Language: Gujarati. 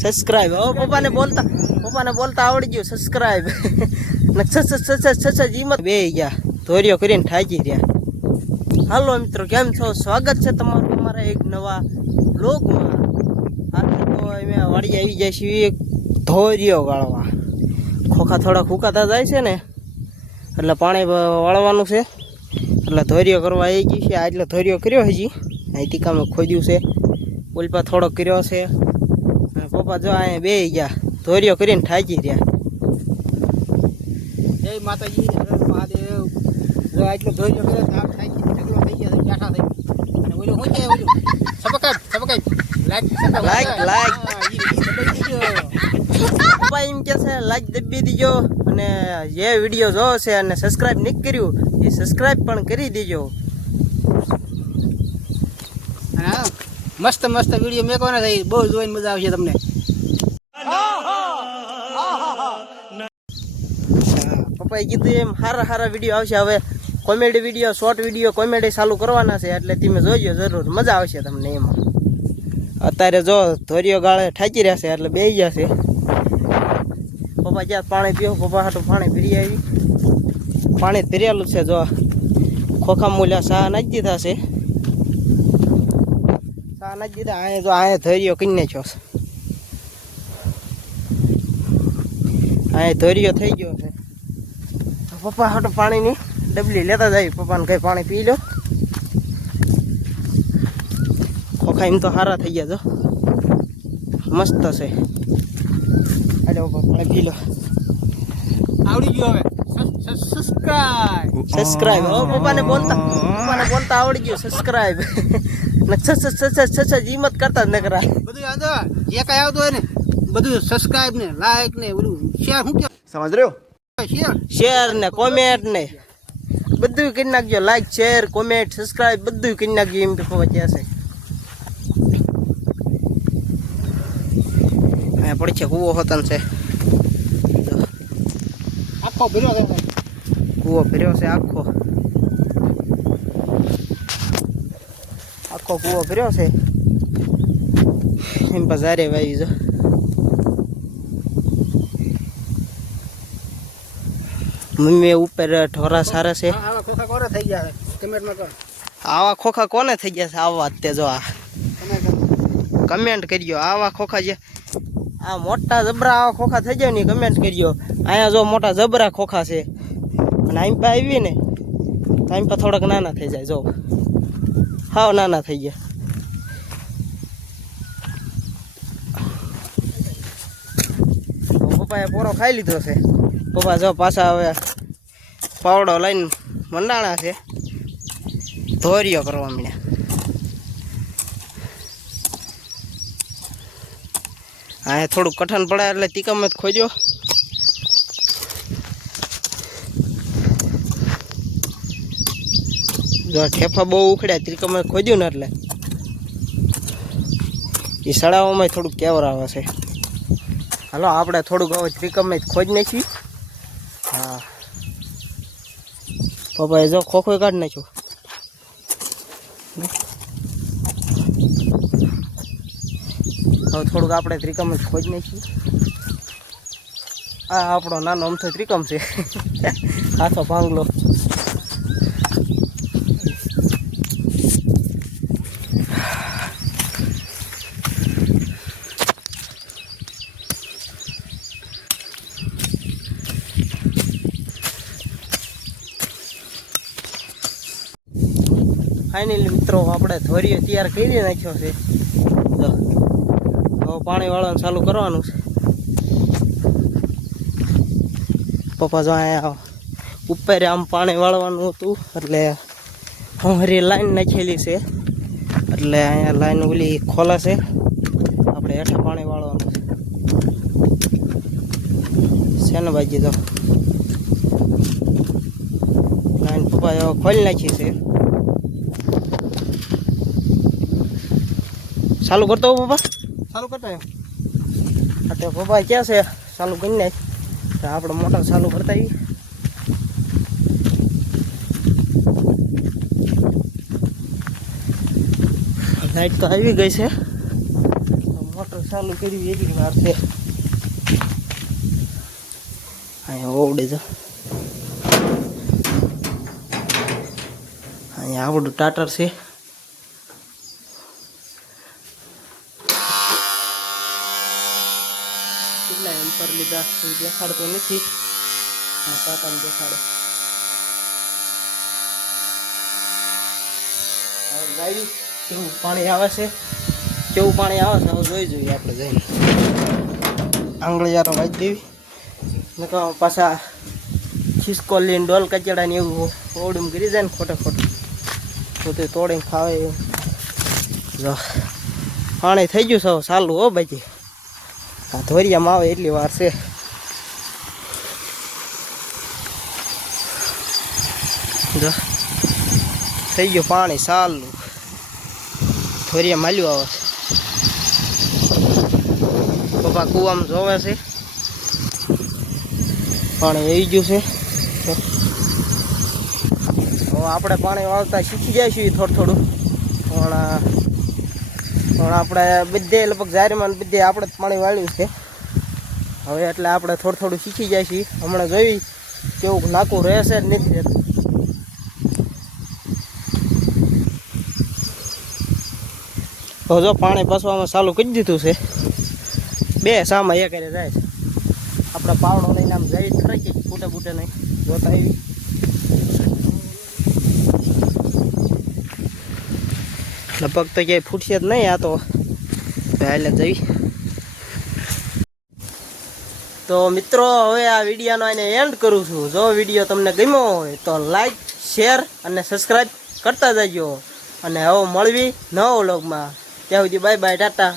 સબસ્ક્રાઇબ હવે પપ્પાને બોલતા પપ્પાને બોલતા આવડી ગયું સબસ્ક્રાઇબ છ છ છ છ છ છ જીમત બે ગયા. ધોર્યો કરીને ઠાકી રહ્યા હાલો મિત્રો, કેમ છો? સ્વાગત છે તમારું અમારા એક નવા બ્લોગમાં આજે તો અમે વાડી આવી જાય છીએ ધોર્યો ગાળવા ખોખા થોડા ફૂંકાતા જાય છે ને, એટલે પાણી વાળવાનું છે. એટલે ધોર્યો કરવા આવી ગયું છે. એટલે ધોર્યો કર્યો હજી. અહીંથી કામે ખોદ્યું છે. ઉલ્પા થોડો કર્યો છે. પપ્પા જો અહીંયા બે ગયા. ધોર્યો કરીને ઠાકી રહ્યા. જય માતાજી મહાદેવ. જો આટલો ધોઈ ગયો આમ થાય છે ઢગલો થઈ ગયા છે થઈ અને ઓલો હું કે ઓલું? સબકાઈ સબકાઈ લાઈક પપ્પા એમ કે છે લાઈક દબી દીજો અને જે વીડિયો જોવો છે અને સબસ્ક્રાઈબ નહીં કર્યું એ સબસ્ક્રાઈબ પણ કરી દેજો. હા, મસ્ત મસ્ત વીડિયો મેકવાના થઈ બહુ જોઈને મજા આવશે તમને. પપ્પાએ કીધું એમ સારા સારા વીડિયો આવશે. હવે comedy video short video, comedy ચાલુ કરવાના છે, એટલે તમે જોજો, જરૂર. મજા આવશે તમને એમાં. અત્યારે જો ધોરીઓ ગાળે ઠાકી રહ્યા છે, એટલે બે ગયા છે. પપ્પા જ્યાં પાણી પીવો પપ્પા હાટું પાણી ભરી આવી. પાણી ભરેલું છે, જો. ખોખા મૂલ્યા સા નાખી છે. સા નાખી દીધા અહીંયા જો અહીંયા ધોરીઓ કરી નાખ્યો છે અહીંયા ધોરીઓ થઈ ગયો છે. પપ્પા હાટું પાણીની ડબલી લેતા જાય પપ્પાને કઈ પાણી પી લો. ખોખા એમ તો સારા થઈ ગયા જો. મસ્ત છે. હાલો પપ્પા પાણી પી લો. આવડી ગયો હવે. સબસ્ક્રાઇબ સબસ્ક્રાઇબ ઓ પપ્પાને બોલતા પપ્પાને બોલતા આવડી ગયું. સબસ્ક્રાઇબ ને છ છ છ છ છ કરતા જ ન કરાય બધું યાદ જે કાંઈ આવતું હોય ને બધું સબસ્ક્રાઇબ ને લાઈક ને ઓલું શેર શું કે સમજ રહ્યો? શેર શેર ને કોમેન્ટ ને. બધું કરી નાખજો લાઈક શેર કોમેન્ટ સબસ્ક્રાઇબ બધું કરી નાખજો એમ તો કહે છે. અહીંયા પડી છે કૂવો હોતન છે. આખો ભર્યો છે. કૂવો ભર્યો છે આખો. આખો કૂવો ભર્યો છે એમ બજારે વાવી જો મમ્મી ઉપર ઢોરા સારા છે આવા ખોખા ગયા છે કોને થઈ ગયા છે આવા તે જો આ કમેન્ટ કરો કરજો આવા ખોખા જે આ મોટા જબરા આવા ખોખા થઈ જાય ને કમેન્ટ કરજો અહીંયા જો મોટા જબરા ખોખા છે અને આમ પા આવી ને આમ પા થોડાક નાના થઈ જાય જો હાવ નાના થઈ ગયા. પપ્પાએ પોરો ખાઈ લીધો છે. પપ્પા જો પાછા હવે પાવડો લઈને મંડાણા છે. ધોર્યો કરવા માંડ્યા. હા થોડુંક કઠણ પડે એટલે તીકમ જ ખોજો જો ઠેફા બહુ ઉખડ્યા ત્રિકમ ખોજ્યું ને એટલે. એ સડાવવામાં થોડુંક કેવર આવે છે. હાલો, આપણે થોડુંક હવે ત્રિકમ ખોજ નાખી. હા. પપ્પાએ જો ખોખો કાઢ નાખ્યો. હવે થોડુંક આપણે ત્રિકમ ખોજ નાખીએ આ આપણો નાનો અમથો ત્રિકમ છે. હાથો ભાંગલો. ફાઇનલી મિત્રો, આપણે ધોરીએ તૈયાર કરી નાખ્યો છે. તો હવે પાણી વાળવાનું ચાલુ કરવાનું છે. પપ્પા જો અહીંયા ઉપર આમ પાણી વાળવાનું હતું, એટલે હરી લાઈન નાખેલી છે. એટલે અહીંયા લાઈન ઓલી ખોલે છે. આપણે હેઠા પાણી વાળવાનું છે. શેને બાજી તો લાઈન પપ્પા ખોલી નાખી છે. ચાલુ કરતો હો પપ્પા ચાલુ કરતા આવ્યો એટલે પપ્પા ક્યાં છે? ચાલુ કરી નાખ. તો આપણે મોટર ચાલુ કરતા આવીએ. લાઈટ તો આવી ગઈ છે. મોટર ચાલુ કર્યું એટલી વાર છે. અહીંયા ઓવડે છે અહીંયા આવડું ટાટર છે. કેટલા એમ્પર લીધા એ દેખાડતો નથી ટાટાને દેખાડે ગાયું કેવું પાણી આવે છે કેવું પાણી આવે છે હવે જોઈ જોઈએ આપણે જઈને આંગળીયારો વાંચી દેવી નકા પાછા ખિસકો લઈને ડોલ કચડા ને એવું ઓડું કરી જાય ને ખોટે ખોટું પોતે તોડીને ખાવે એવું પાણી થઈ ગયું સૌ સારું હો આ ધોરિયામાં આવે એટલી વાર છે. થઈ ગયું પાણી સારું. ધોરિયા માલ્યું આવે પપ્પા કૂવામાં જોવે છે. પાણી આવી ગયું છે. હવે આપણે પાણી વાળતા શીખી જઈશું થોડું થોડું. પણ પણ આપણે બધે લગભગ જારીમાં બધે આપણે જ પાણી વાળ્યું છે. હવે એટલે આપણે થોડું થોડું શીખી જાય છે હમણાં જોઈ કેવું નાકું રહેશે જ નથી રહેતું. તો જો પાણી પસવામાં ચાલુ કરી દીધું છે. બે સામાં એ કરે જાય છે. આપણે પાવડો લઈને આમ જઈ ખરી ફૂટે બૂટે નહીં. જોતા આવી લગભગ તો ક્યાંય ફૂટશે જ નહીં, આ તો એટલે જઈ તો મિત્રો, હવે આ વિડીયોનો એને એન્ડ કરું છું. જો વીડિયો તમને ગમ્યો હોય તો લાઈક શેર અને સબસ્ક્રાઈબ કરતા જજો. અને હવે મળવી નવો વ્લોગમાં ત્યાં સુધી બાય બાય ટાટા.